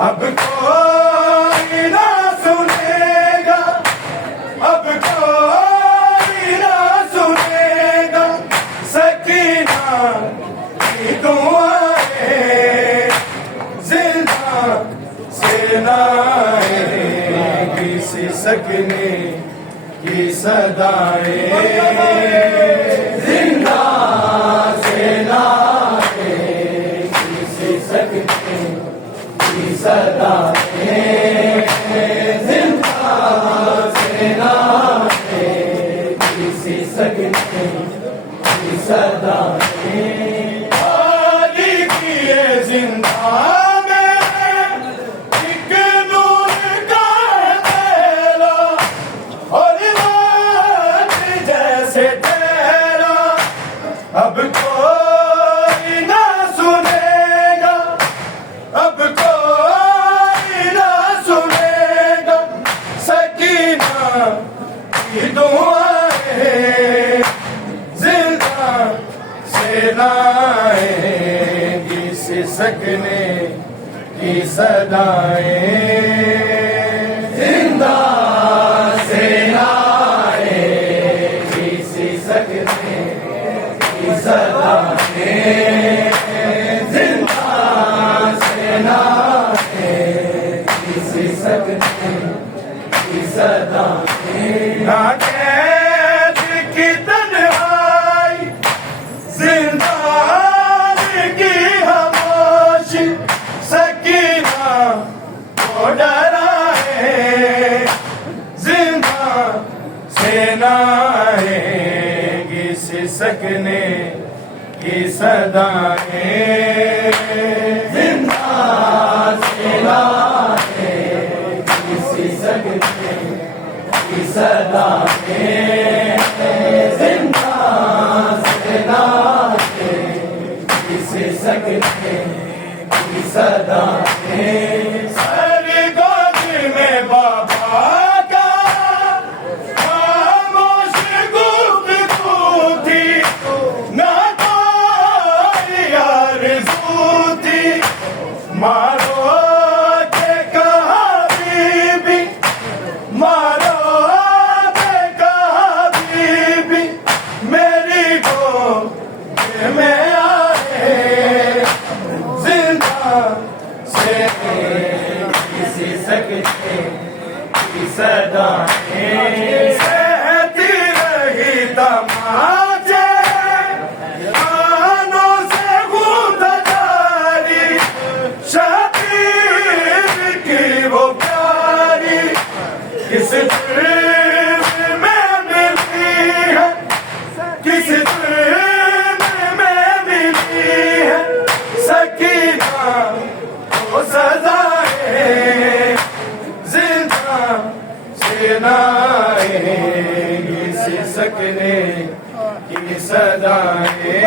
اب کوئی نہ سنے گا، اب کوئی نہ سنے گا، سکینہ کی دعائیں زندہ سے لائیں، کسی سکنے کی صدائیں زندہ سے لائیں، کسی سکنے صدائیں زندہ سے لائیں، کسی سکنے کی صدائیں عالی کیے زندہ میں ایک نور کا تیرا، اور بات جیسے تیرا اب کوئی نہ سنے گا، اب دعائیں زندہ سے لائیں، کسی سکنے کی صدائیں زندہ سے لائیں، کسی سکنے کی صدائیں زندہ سے لائیں، کسی سکنے کی صدائیں نہ سکنے کی صدائیں زندہ سے لائیں، کسی سکنے کی صدائیں زندہ سے لائیں، کسی سکنے کی صدائیں سر گود میں بابا مارو کے کہا بی بی، مارو کے کہا بی بی، میری گود میں آئے زندہ سے کسی سکنے کی صدائیں سہتی رہی تماچے کانوں سے گونج جاری، شبیر کی وہ پیاری کس دل میں ملتی ہے، کس دل میں ملتی ہے، سکینہ کو سزائیں زندہ سے لائیں، کسی سکنے کی صدائیں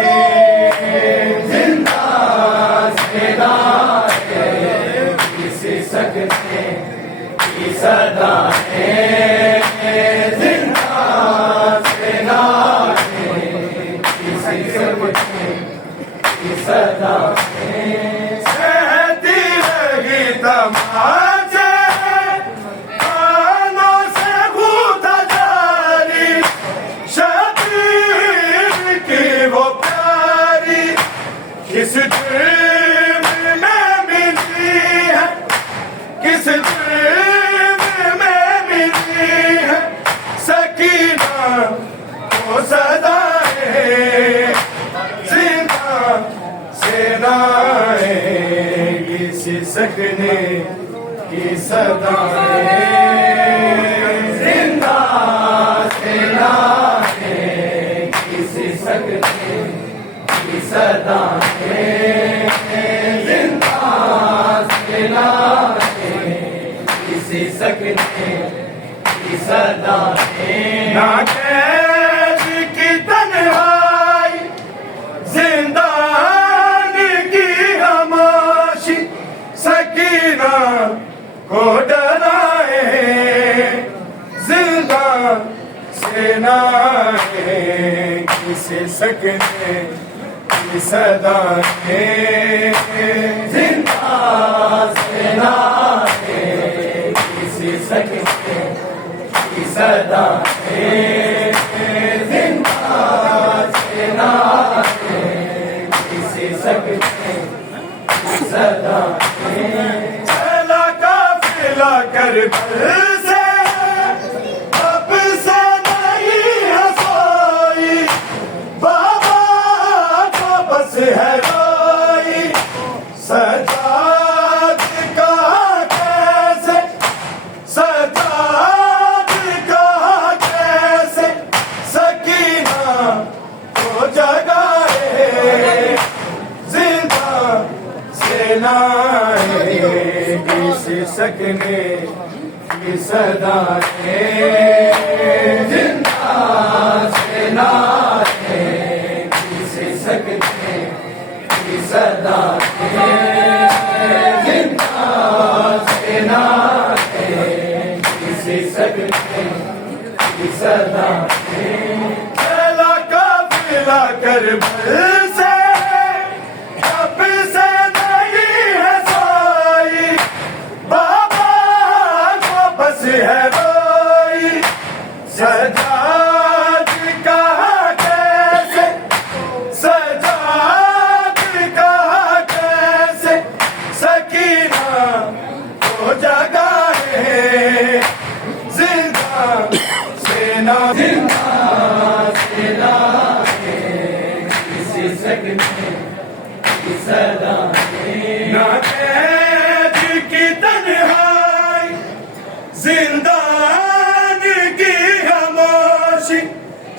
زندہ سے لائیں، کسی سکنے کی صدائیں زندہ سے لائیں، کسی سکنے کی صدائیں سہتی رہی تماچے کانوں سے گونج جاری، شبیر کی وہ پیاری کس دل میں ملتی ہے، کس دل میں ملتی ہے، سکینہ کو صدائیں زندہ سے لائیں، کسی سکنے کی صدائیں زندہ سے لائیں، کسی سکنے کی صدائیں زندہ سے لائیں، کسی سکنے کی نہ قید کی تنہائی زندان کی خاموشی سکینہ کو ڈرائے زندان سے نہ کسی سکنے کی صدائیں زندان سے نہ کسی سکنے کی صدائیں زندان سے نہ کسی سکنے کی صدائیں چلا قافلہ کربل سے اب سے نہیں ہے سوئی بابا کو بس ہے روئی سجاد کا کیسے سجاد کا کیسے سکینہ کو جگائے زندہ سے نائے کسی سکنے کی صدائیں زندہ سے نائے کسی سکنے کی صدائیں زندہ سے نائے کسی سکنے کی صدائیں چلا قافلہ کربل سے اب سے نہیں ہے سوئی بابا کو بس ہے روئی سجاد کا کیسے سجاد کا کیسے سکینہ کو جگائے زندہ سے نہ کسی سکنے کی صدائیں نہ قید کی تنہائی زندان کی خاموشی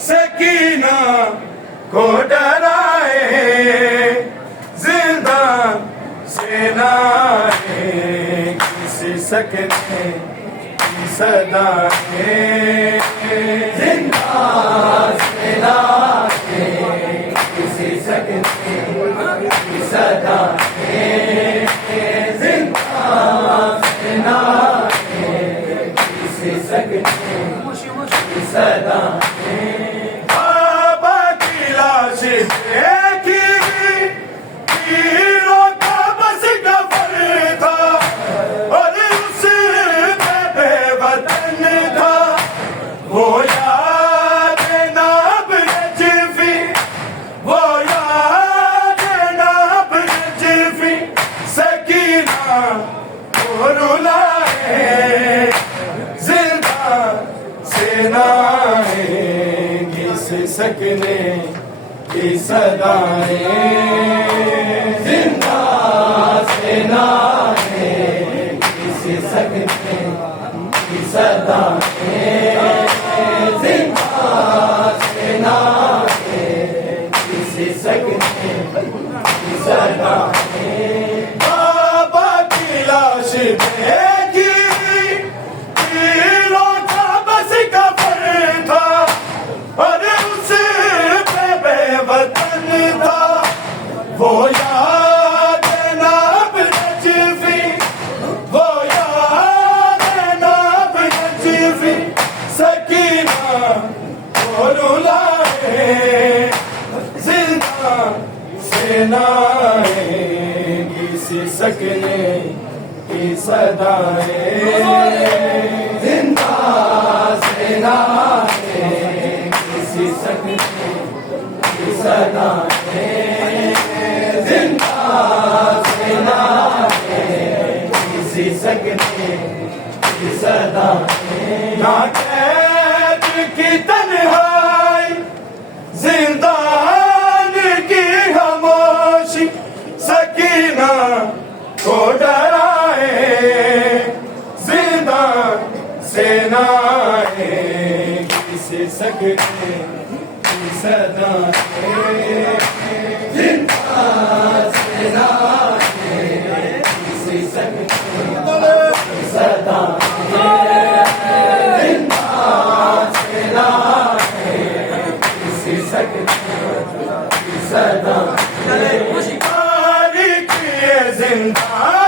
سکینہ کو ڈرائے زندان سے نہ کسی سکنے کی صدائیں زندان سے نہ کسی سکنے کی صدائیں زندان سے نہ کسی سکنے کی صدائیں بابا کی لاش دیکھی تیروں کا بس کفن تھا اور اس پہ بے وطن تھا وہ یاد ناب نجفی وہ یاد ناب نجفی سکینہ کو رلائے زندہ سے نائے کسی سکنے کی صدائیں زندہ سے نائے کسی سکنے کی صدائیں زندہ سے نائے کسی سکنے کی صدائیں بابا کی لاش دیکھی تیروں کا بس کفن تھا اور اس پہ بے وطن تھا وہ یاد ناب نجفی وہ یاد ناب نجفی سکینہ کو رلائے زندہ سے نائے کسی سکنے کی صدائیں زندہ سے نائے کسی سکنے کی صدائیں زندہ سے نائے کسی سکنے کی صدائیں نہ قید کی تنہائی زندان کی خاموشی سکینہ کو ڈرائے زندان سے نائے کسی سکنے کی صدائیں زندہ سے نائے کسی سکنے کی صدائیں زندہ زندہ